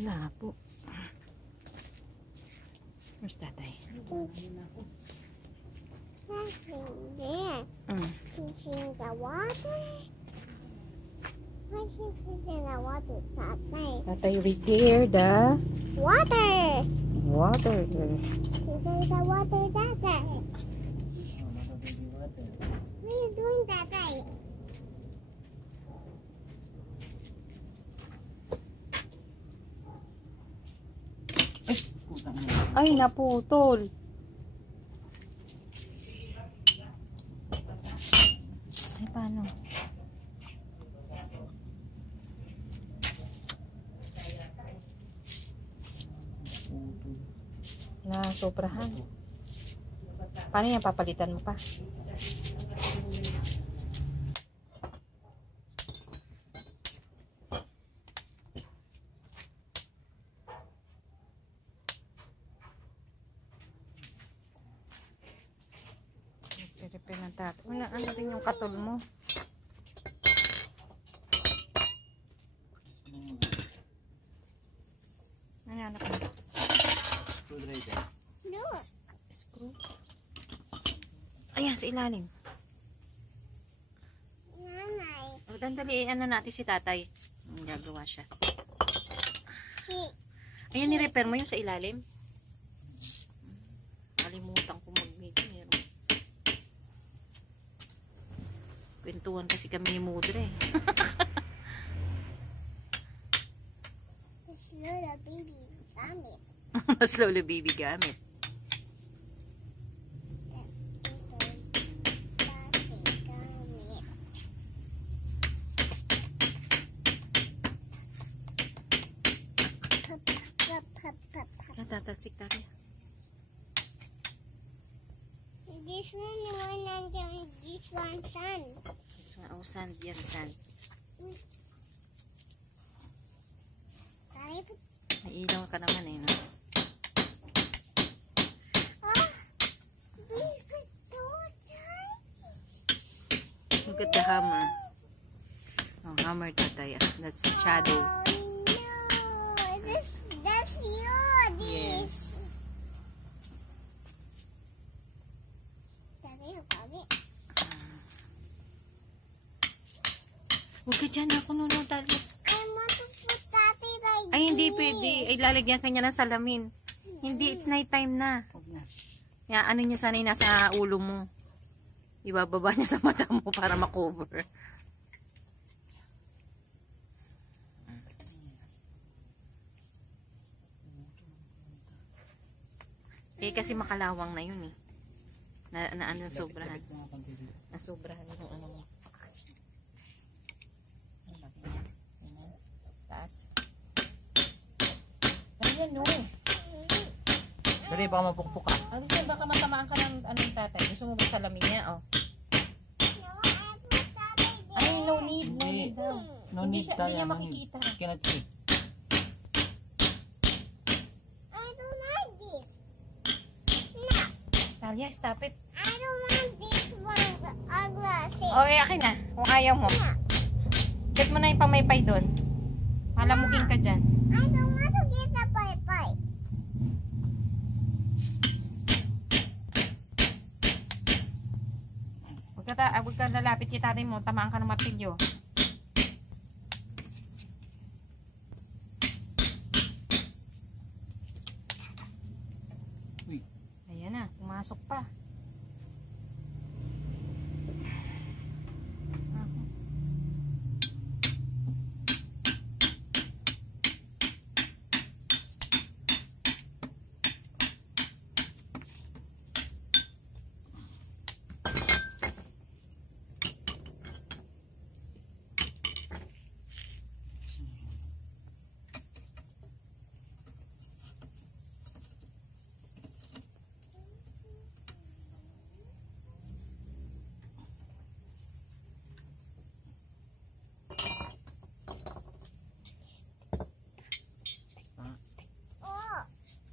Labo. Where's tatay? There. She's in the water. Why is she in the water, Tatay? Tatay read there the Water! water. She's in the water, Tatay. What are you doing, Tatay? Ay, naputol. Ay, paano? Na sobrahan. Paano yan? Papalitan mo pa? Repair ng tato. Ano rin yung katol mo? Ano ka? No. Screw. Ayan, sa ilalim. Nanay. O, dandali, ano natin si tatay. Gagawa siya. Ayan, ni-repair mo yung sa ilalim. Kalimutan ko mag-video. Meron. Kwentuhan kasi kami ni Mudre. It's not a baby. Damn it. Mas lolo baby gamit. Tatalsik tayo. This one and this one sun. This one, oh, sand yan, sand. May ilaw ka naman eh, no? Look at the hammer. Oh, hammer tatay. That's shadow. Oh, no. That's you. Yes. Daddy, you got it. Huwag ka dyan. Ako nunod tali. I want to put Daddy like Ay, hindi this. pwede. Ay, lalagyan kanya ng salamin. Hindi, it's night time na. Kaya ano niya sana yung nasa ulo mo. Ibababa niya sa mata mo para makover. Eh, kasi makalawang na yun eh. Na ano, sobrahan. Nasobrahan yung ano mo. Taas. Ayan, no. Dali, baka mapukpuk ka. Alisan, baka matamaan ka ng anong tatay. Gusto mo ba salamin niya? Oh. No, I put Daddy there. Ay, no need. No Hindi. need daw. No Hindi need siya- tayo. hindi niya No need. makikita. Cannot see. I don't like this. No, Talia, stop it. I don't want this one. Glasses. Oh, akin na. Kung ayaw mo. Get mo na yung pamaypay doon. Malamugin ka dyan. I don't want to get the pie. Huwag ka lalapit kay tatay mo. Tamaan ka ng martilyo. Uy. Ayan na. Pumasok pa.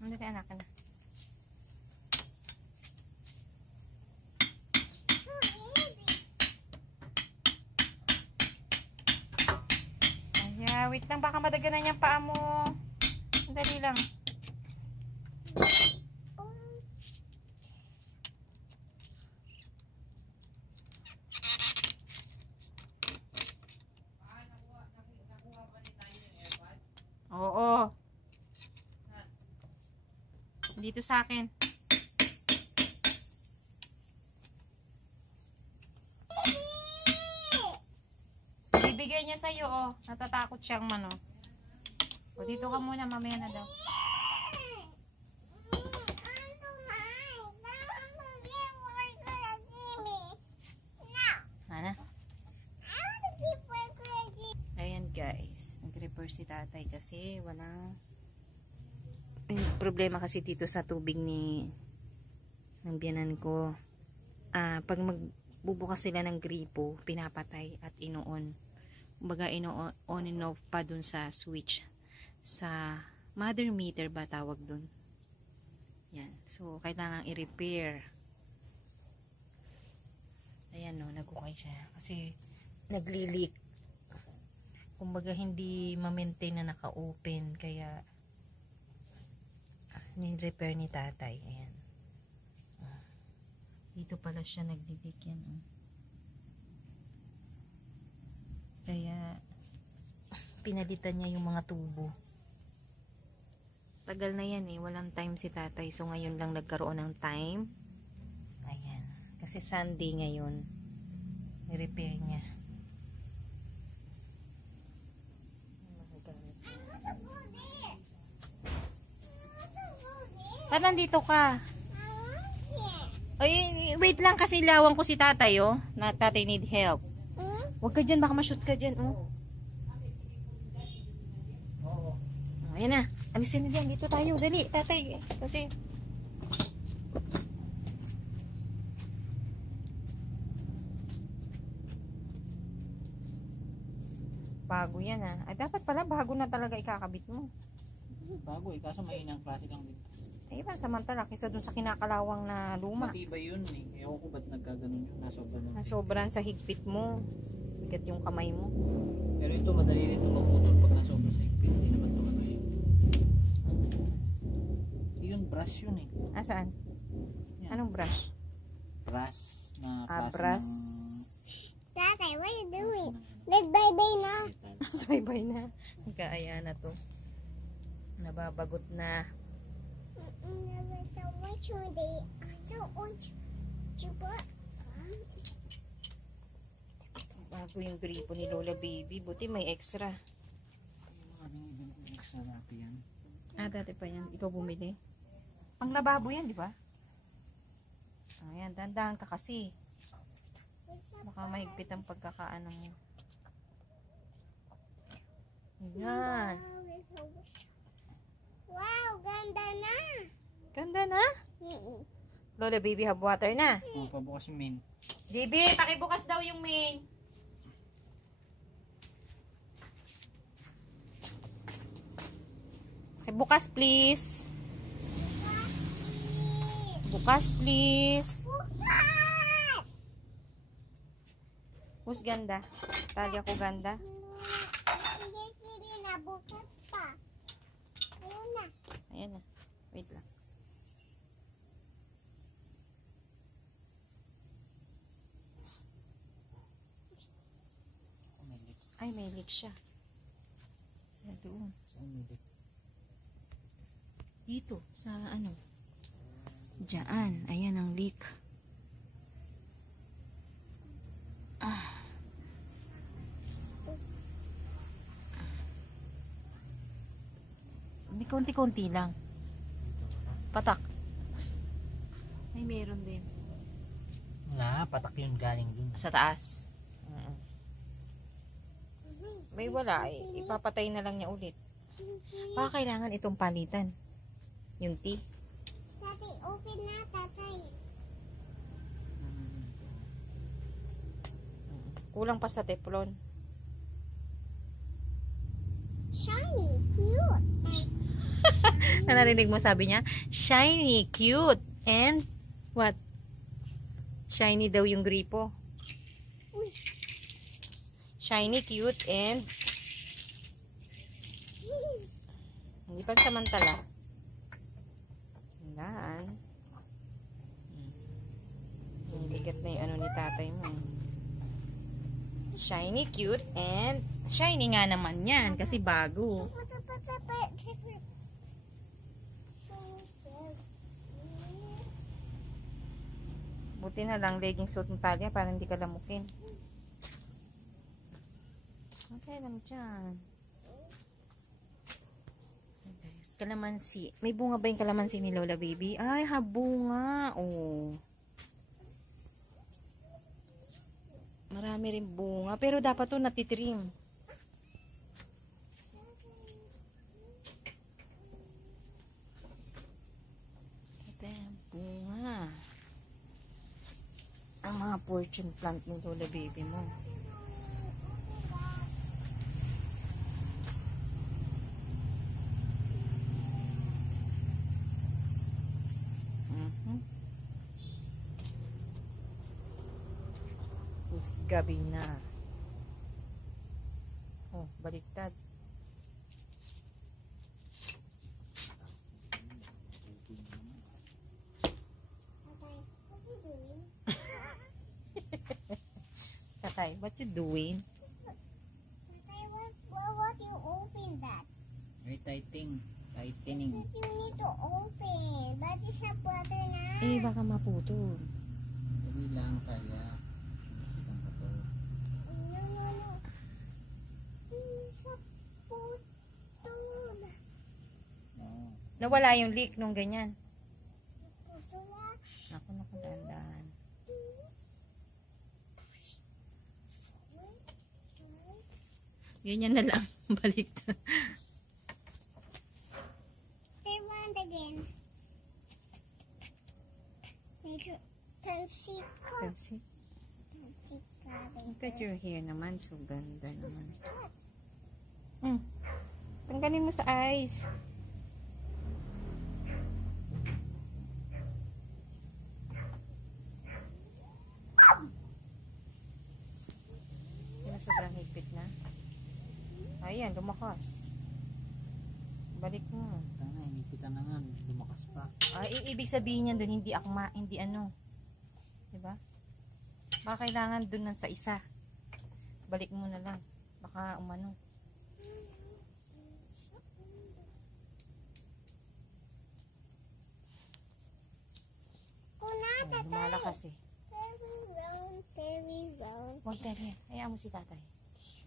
Hindi ka anak na. Ay, wait lang. Baka madaganan yung paa mo. dali lang. Oo. Dito sa akin. Bibigay niya sa'yo, oh. Natatakot siyang mano. O, dito ka muna, mamaya na daw. Ano? Ayan guys, nag-repair si tatay kasi walang problema kasi dito sa tubig ng biyanan ko. Pag magbubukas sila ng gripo, pinapatay at ino-on. Kumbaga ino-on and off pa dun sa switch. Sa mother meter ba tawag dun? Yan. So, kailangan i-repair. Ayan no, nagukay siya. Kasi nagli-leak. Kumbaga hindi ma-maintain na naka-open. Kaya ni-repair ni tatay. Ayan. Dito pala siya nagli-leak yan. Kaya pinalitan niya yung mga tubo. Tagal na yan eh. Walang time si tatay. So ngayon lang nagkaroon ng time. Ayan. Kasi Sunday ngayon. I-repair niya. Ba't nandito ka? Ay, wait lang kasi lawang ko si tatay, oh. Na tatay need help. Huwag ka dyan, baka ma-shoot ka dyan, oh. Ayan na. Amisin na dyan. Dito tayo. Dali, tatay. Tatay. Bago yan, ah. Ay, dapat pala bago na talaga ikakabit mo. Bago eh, kaso mainang klase lang din. Ay, iba, samantala, kisa dun sa kinakalawang na luma. Matibay yun eh. Ewan ko ba't nagkaganon yun. Nasobra na. Nasobran sa higpit mo. Bigat yung kamay mo. Pero ito, madali rin ito maputol pag nasobra sa higpit. Hindi naman ito ano yun. Yun, brush yun eh. Saan? Yan. Anong brush? Brush na klase Brush. Tatay, what are you doing? Let's bye-bye now. Bye-bye na. Nagkaaya na to. Nababagot na. Bago yung gripo ni Lola Baby. Buti may extra. Extra natin yan. Dati pa yan. Ikaw bumili. Pang lababo yan, di ba? Ayan, dandahan ka kasi. Baka mahigpit ang pagkakaano mo. Ayan. Wow, ganda na. Ganda na. Lola Baby have water na. Pabukas yung main. JB, pakibukas daw yung main. Pakibukas please. Bukas please. Who's ganda? Talia ko ganda. Sige, nabukas pa. Ayun na. Ayan na. Wait lang. Ay, may leak siya. Sa doon. Saan may leak? Dito, sa ano? Diyan. Ayan ang leak. May konti-konti lang. Patak. Ay, meron din. Wala, patak yun galing dun. Sa taas. May wala. Ipapatay na lang niya ulit. Baka kailangan itong palitan. Yung T. Tatay, open na, tatay. Kulang pa sa teflon. Shiny, cute. Narinig mo sabi niya? Shiny, cute, and what? Shiny daw yung gripo. Shiny, cute, and pansamantala. Tandaan. Ang bigat na yung ano ni tatay mo. Shiny, cute, and shiny nga naman yan kasi bago. Buti na lang leggings suot ng Talia para hindi ka lamukin. Okay lang dyan. Guys, kalamansi. May bunga ba yung kalamansi ni Lola Baby? Ay, bunga. Oh. Marami rin bunga. Pero dapat to natitrim. Ito yung bunga. Ang mga fortune plant ni Lola Baby mo. It's gabi na. Oh, baliktad. Tatay, what you doing? What you open that? Tightening. But you need to open. But it's a butter na. Eh, baka maputol. Sabi lang, Talia. Kitang ka to. No. It's a putol. No. Nawala yung leak nung ganyan. Putol na. Naku, dahan-dahan. Ganyan na lang. Baliktad. Turn around again. Tansiko. Kasi, look at your hair naman. So ganda naman. Tanggalin mo sa eyes. Kaya sobrang higpit na. Ayan, lumakas. Balik mo. Tanga, inipitan na nga. Lumakas pa. Ibig sabihin niyan doon, hindi akma, hindi ano. Diba? Baka kailangan doon sa isa. Balik mo na lang. Baka umano. Lumalakas eh. Very round. Huwag tayo. Hayaan mo si tatay.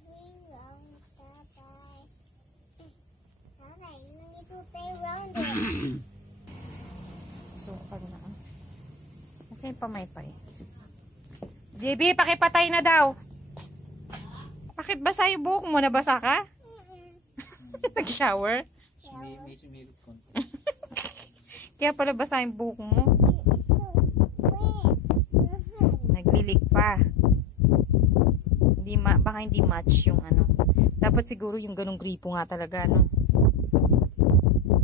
Very round, tatay. Tatay, you need to play round it. So, pag na. Kasi yung pamaypay. JB, pakipatay na daw. Bakit basa yung buhok mo? Nabasa ka? Nag-shower? May sumirit ko. Kaya pala basa yung buhok mo. So, wet. Naglilik pa. Baka hindi match yung ano. Dapat siguro yung ganong gripo nga talaga, no?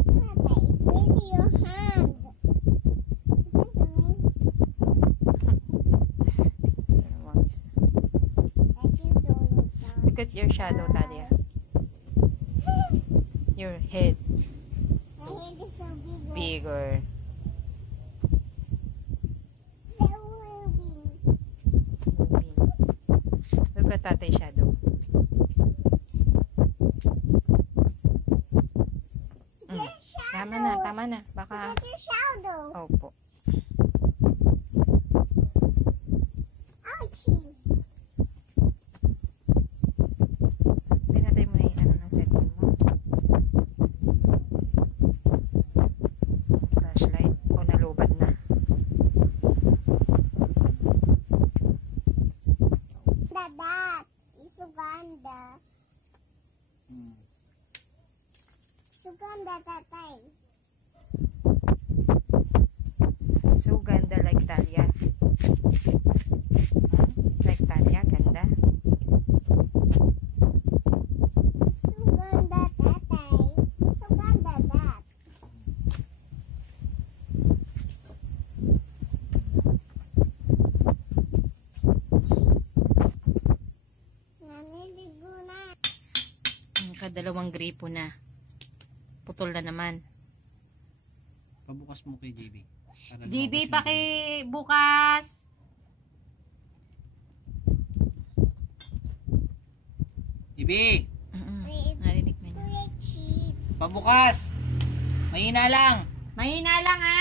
Tatay, where's your hand? What you doing now? Look at your shadow, Talia. Your head. My hand is so big. Bigger. They're moving. It's moving. Look at tatay shadow. Your shadow. Tama na. Baka, Look at your shadow. opo. Ouchie. Pinatay mo na yung ano ng cellphone mo. Flashlight. O nalobat na. Dadat. Suganda. Suganda, tatay. So, ganda like Talia. Like Talia, ganda. Suganda, tatay. Suganda, dat. Naniligo na. Kadalawang gripo na. putol na naman. Pabukas mo kay JB. Para JB, lumabas yung- bukas. JB, Narinig mo yun. Kuya Chip. pabukas. Mahina lang. Mahina lang ha.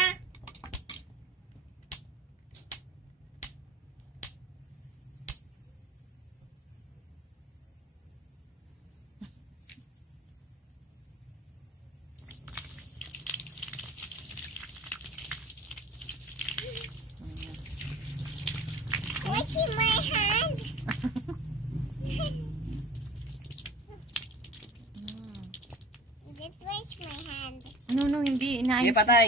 What's in my hand? That was my hand. No, hindi. Sige, Inaayos. patay.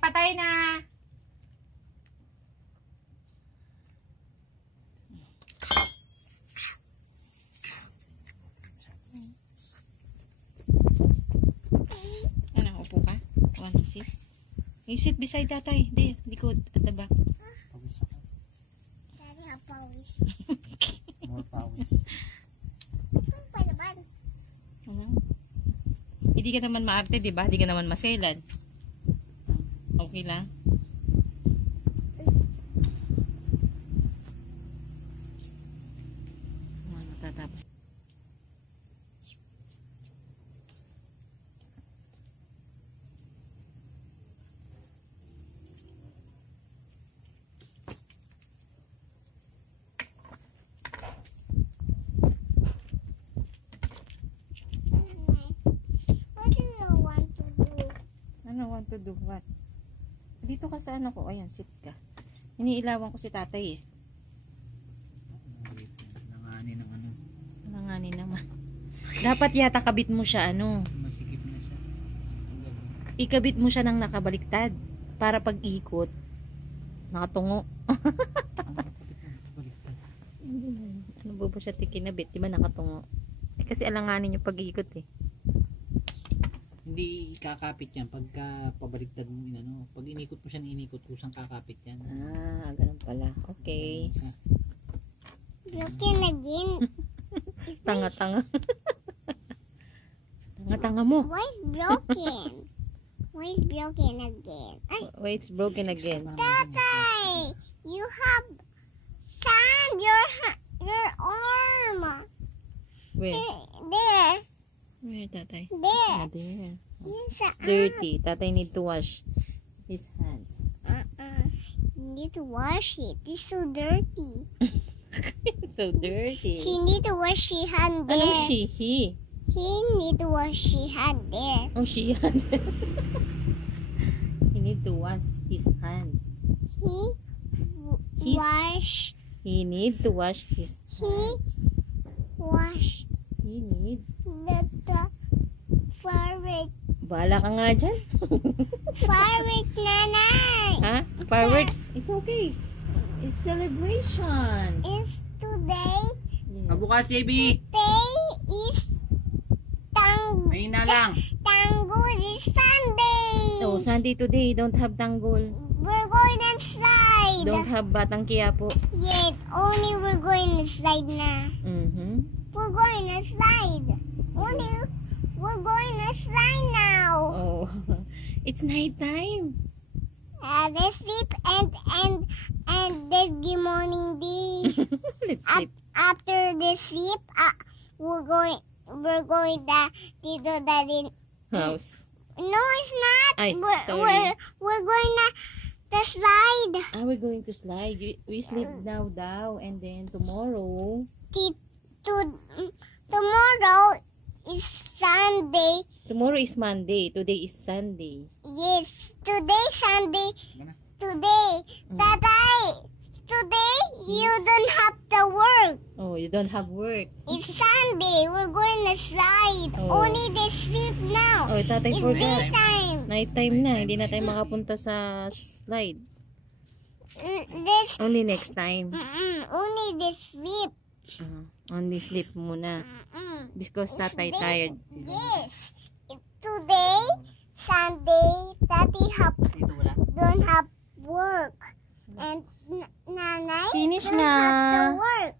Patay na. Ano, upo ka? Want to sit? You sit beside tatay. There, likod, at the back. Pawis ako. Daddy, how polish? More pawis. Palaban. Hindi ka naman maarte, di ba? Hindi ka naman maselan. Okay lang. Matatapos. What do you want to do? Ano want to do? What? Dito ka sa ano ko. Ayan, sit ka. Iniilawan ko si tatay eh. Nanganin ng ano. Nanganin naman. Dapat yata kabit mo siya ano. Masikip na siya. Ikabit mo siya ng nakabaliktad. Para pag ikot, nakatungo. Ano ba siya tikinabit? Di ba nakatungo? Eh, kasi alanganin yung pag-ikot eh. Hindi kakapit yan pagka pabaliktad mo inano. Pag inikot mo siya ng inikot, kusang kakapit yan. Ah, ganun pala. Okay. Isa. Broken again. Tanga-tanga. Tanga-tanga mo. Why is broken? Why is broken again? Ay, Wait, it's broken again. Tatay, you have sand your arm. Where? There. Where, tatay? There. Ah, there. Yes, It's dirty. Tatay need to wash his hands. You need to wash it. It's so dirty. So dirty. She need to wash his hand there. Anong she? He. He need to wash his hand there. Oh, she hand. He need to wash his hands. He He's- wash. He need to wash his He hands. wash He need. the fabric. Bahala ka nga dyan. Fabric, nanay. Ha? Fireworks? It's okay. It's celebration. Is today. Yes. Pabukas, JB. Today is Mahina lang. Tanggol is Sunday. So, Sunday today, don't have tanggol. We're going inside. Don't have batang Quiapo. Yes, only we're going inside na. Mm-hmm. We're going inside. Only we're going inside now. Oh, it's night time. The sleep and the good morning day. Let's sleep. After the sleep, we're going to Tito Daddy. House. No, it's not. Ay, we're, sorry. we're going to the slide. Ah, we're going to slide. We sleep now daw. And then tomorrow. Tomorrow is Sunday. Tomorrow is Monday. Today is Sunday. Yes, today Sunday. Mana? Today, Tatay. Today you don't have to work. Oh, you don't have work. It's Sunday. We're going to slide. Oh. Only they sleep now. Oh, tatay It's forgot. daytime. Night time na. Hindi na tayo makapunta sa slide. This Only next time. only they sleep. Only sleep muna. Because tatay It's tired. Yes. Today Sunday. Daddy Dito wala. don't have work. And Nanay Finish don't na. have to work.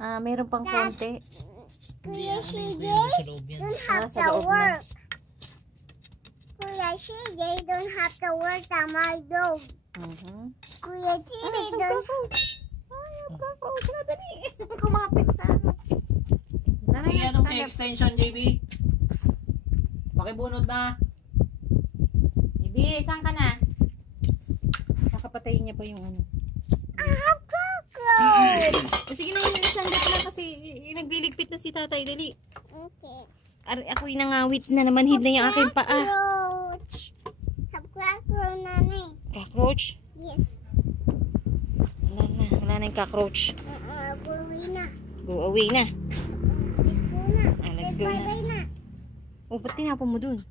Ah, meron pang konti. Kuya Ano CJ yung sa loob yan? don't have Sa to loob na. work. Dashi, they don't have to work on my dog. Kuya Chibi, don't... Cockroach na dali. Kumapit sa ano. May anong may extension, JB? Pakibunod na. Bibi, saan ka na? Nakapatayin niya pa yung ano. I have cockroach. Sige na, sandot na kasi nagliligpit na si tatay. Dali. Okay. Ako'y nangawit na namanhid na yung aking paa. Cockroach. Have cockroach, nanay. Cockroach? Yes. Wala na yung cockroach. Buwi na. Go away na. Let's Let's go go na. na. Bye-bye na. Oh, ba't tinapon mo dun?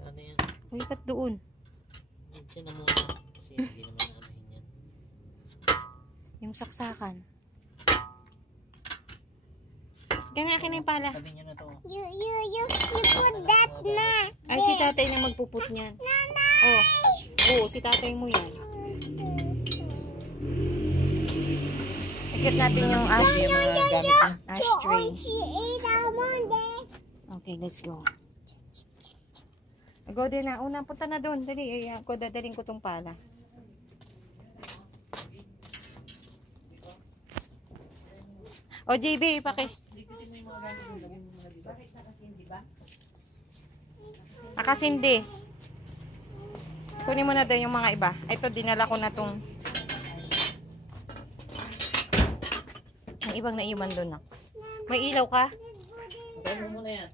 Ano yan? Lipat doon. Siya na muna. Kasi hindi naman naanahin yan. Yung saksakan. Ganyan akin na yung pala. Tabi nyo na to. You put that na. Ay, si tatay na magpuput niyan. Oh. Oh, si tatay mo yan. Ikit natin yung Tabi ash. yung mga gamit niya. Ashtray. She ate almond. Okay, let's go. Go din na. Una, punta na doon. Dali. Ay, ako dadaling ko tong pala. O, JB, paki. Nakasindi. Kunin mo na doon yung mga iba. Ito, dinala ko na tong may ibang naiwan doon na. May ilaw ka? Tabi mo muna yan.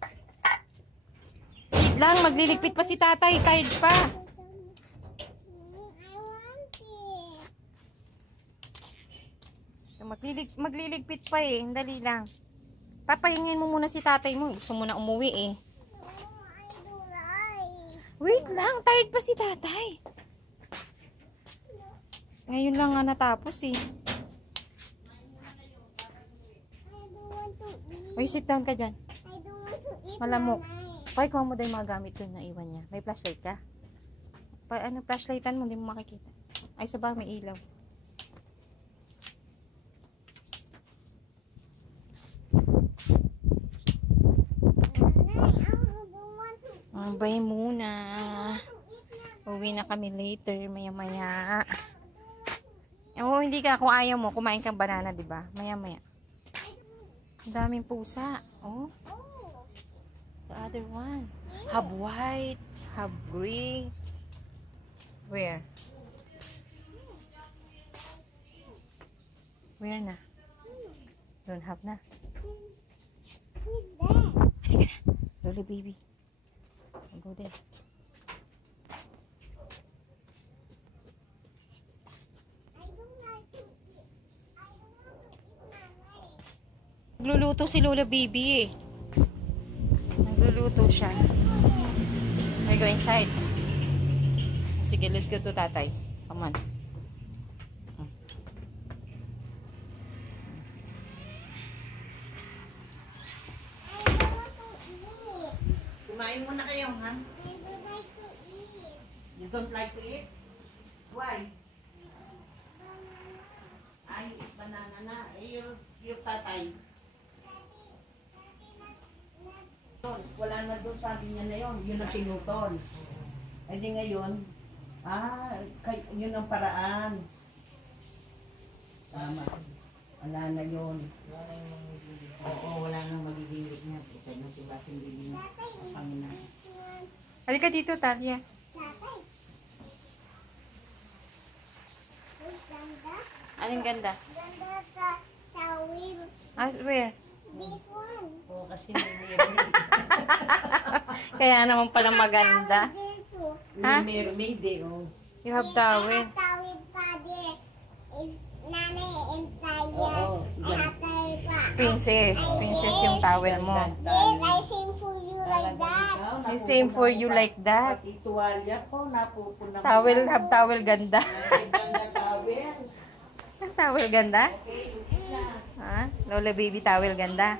Lang, magliligpit pa si tatay. Tired pa. I want it. Magliligpit pa eh. Dali lang. Papahingin mo muna si tatay mo. Gusto mo na umuwi eh. Oh, I don't like. Wait lang. Tired pa si tatay. Ngayon lang nga natapos eh. I don't want to eat. Uy, sit down ka dyan. I don't want to eat. Malamok. Nanay. Pay, kuha mo daw yung mga gamit doon na iwan niya. May flashlight ka? Ano, flashlightan mo, hindi mo makikita. Ay, sa ba, may ilaw. Nanay, I don't want to eat. Bay muna. Uwi na kami later, maya-maya. Oo, hindi ka, kung ayaw mo, kumain kang banana, di ba? Maya-maya. Ang daming pusa. Oh, Oh, the other one. Have white, have gray. Where? Where na? Don't have na. who's that? Halika na. Lolo baby. I'll go there. I don't like to eat. I don't want to eat, Nanay. Nagluluto si Lola baby eh. Nagluluto siya. We go inside. Sige, let's go to tatay. Come on. I don't want to eat. Kumain muna kayo, ha? I don't like to eat. You don't like to eat? Why? Ay, banana na. Eh, yung tatay. Wala na doon sa linya na yun. Yun ang pinutol. Eh di ngayon, yun ang paraan. Tama. Wala na yun. Oo, wala nang magiging niya. Ito na si Bating Bibi na sa Panginoon. Halika dito, Talia. Tatay. Uy, ganda. Anong ganda? Ganda sa tawil. Where? This one. Oo, kasi may mermaid. Kaya naman pala maganda. Tawil too. Ha? May mermaid eh, oh. You have towel. I have tawil pa there. If Nanay and Taya. Oo, I have tawil pa. Princess. Princess yung towel mo. Yes, I sing for you like that. The same for you like that. Pati tuwalya ko, napupuna. Towel, have towel ganda. Ganda towel. Towel ganda? Ha? Lola baby towel ganda.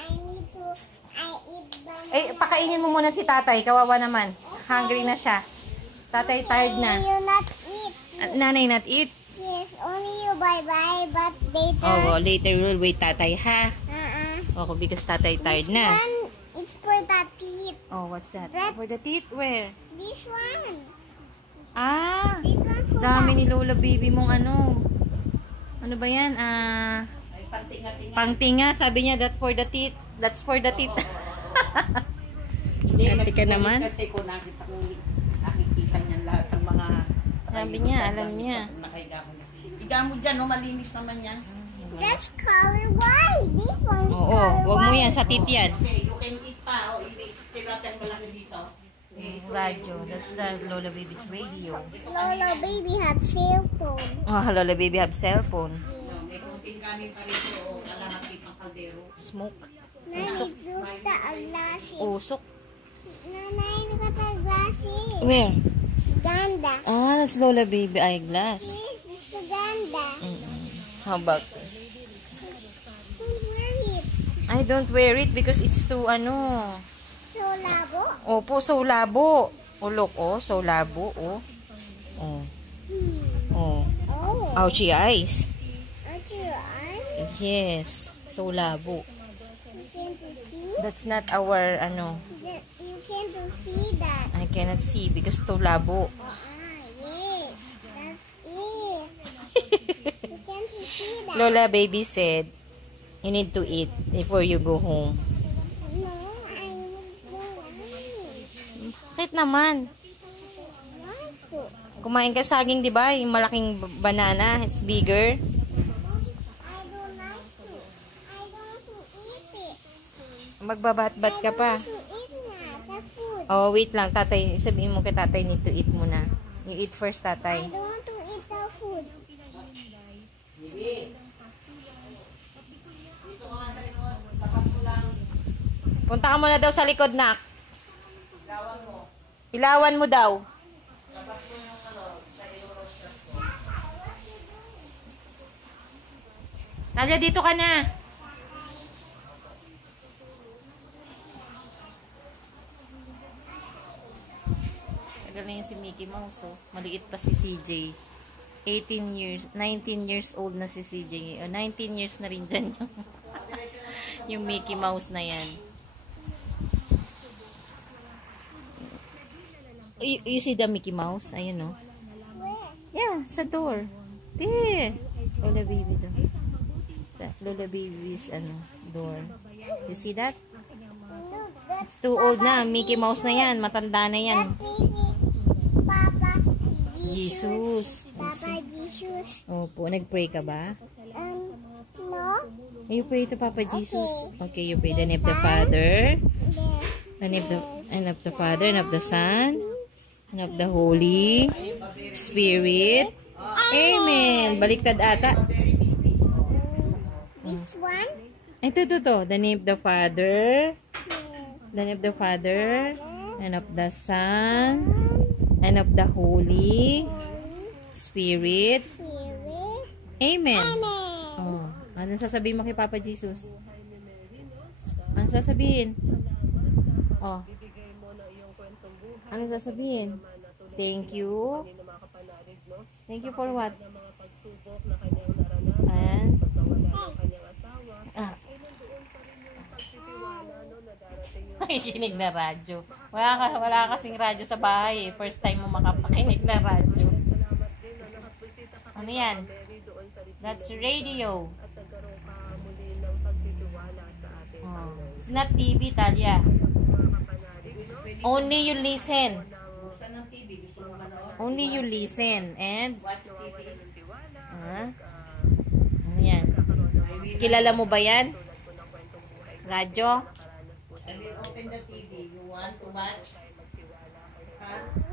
I need to, I eat banana. Eh, pakainin mo muna si tatay. Kawawa naman. Hungry na siya. Tatay tired na. You not eat. Nanay not eat. Yes, only you bye-bye, but later. Oh, later we'll wait tatay ha. Uh-uh. Oh, because tatay tired na. One, it's for the teeth. Oh, what's that? That- For the teeth? Where? This one. Ah! This one for Dami that. ni Lola baby mong ano. Ano ba yan? Pangtinga. Sabi niya, that for the teeth. That's for the teeth. Ate ka naman. Kasi ko nakikita niya lahat ng mga... Sabi niya, alam niya. Higa mo dyan, no? Malinis naman yan. That's color white. This one is Oo, color wag mo white. yan sa teeth yan. Okay, you can eat pa. O, tilapyan malaki dito. Radio. That's the Lola baby's radio. Lola baby have cell phone. Oh, Lola baby have cellphone. May kunting kanin pa rito. O, kalahati pang kaldero. Smoke. Nanay, zuta ang glasses. Usok. Nanay, nakata glasses. Where? Ganda. Ah, that's Lola baby eyeglass. This is the ganda. How about this? Don't wear it. I don't wear it because it's too ano. So labo. Opo, so labo. Oh, look, oh, so labo, oh. Oh, oh. Oh. Ouchie eyes. Aren't your eyes? Yes, so labo. You can't see? That's not our, ano, You can't see that. I cannot see because too labo. Yes. That's it. You can't see that. Lola baby said, you need to eat before you go home. No, I don't want. Bakit naman? Want to. Kumain ka saging, di ba? Yung malaking banana, it's bigger. I don't like to. I don't want to eat it. Magbabat-bat ka pa. I don't want to eat na the food. Oh, wait lang, tatay. Sabihin mo kay tatay, need to eat muna. You eat first, I tatay. don't want to eat the food. Punta ka muna daw sa likod, nak. Ilawan mo daw. Talia, dito ka na. Tagal na yun si Mickey Mouse, oh. Maliit pa si CJ. 19 years old na si CJ. 19 years na rin dyan yung, yung Mickey Mouse na yan. You see the Mickey Mouse? Ayun, oh. Where? Yeah, sa door. There. Lola baby daw. Sa Lola baby's ano, door. You see that? Look, that's It's too old na. Mickey Mouse na yan. Matanda na yan. Papa Jesus. Papa Jesus. Opo, nag-pray ka ba? No. You pray to Papa Jesus. Okay, you pray the name of the Father. There. The name of the Father, and of the Son, and of the Holy Spirit. Amen. Baliktad ata. This one. Ito. The name of the Father, the name of the Father, and of the Son, and of the Holy Spirit. Spirit. Amen. Amen. Oh, ano sasabihin mo kay Papa Jesus? Ano sasabihin? Oh. Ano sasabihin? Thank you. Thank you for what? And ah. Makikinig na radyo. Wala kasing radyo sa bahay eh. First time mo makapakinig na radyo. Ano yan? That's radio. Oh. It's not TV, Talia. Only you listen. Only you listen. And? Ano yan? Kilala mo ba yan? Radyo? Open the TV. You want to watch?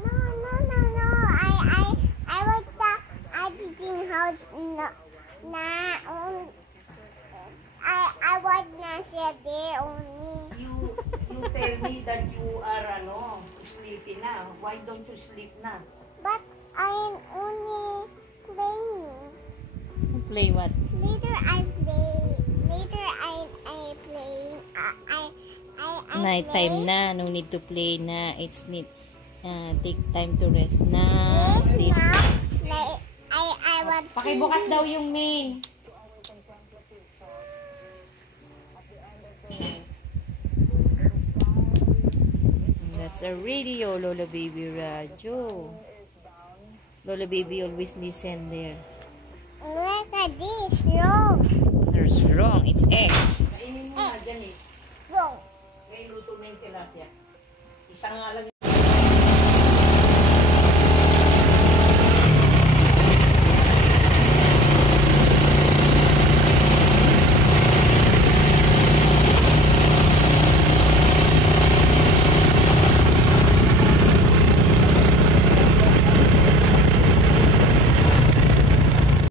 No. I was the editing house. No. I was not there only. You tell me that you are sleepy na. Why don't you sleep na? But I'm only playing. Play what? Later I play. Later I play. I Nighttime play. na. No need to play na. It's need take time to rest na. Yes, Sleep. now. Like, I want Pakibukas TV. daw yung May. That's a radio, Lola Baby Radio. Lola Baby always listen there. Look at this, wrong. There's wrong. It's X. Wrong. Ngayon luto na yung tilapia. Isa nga lang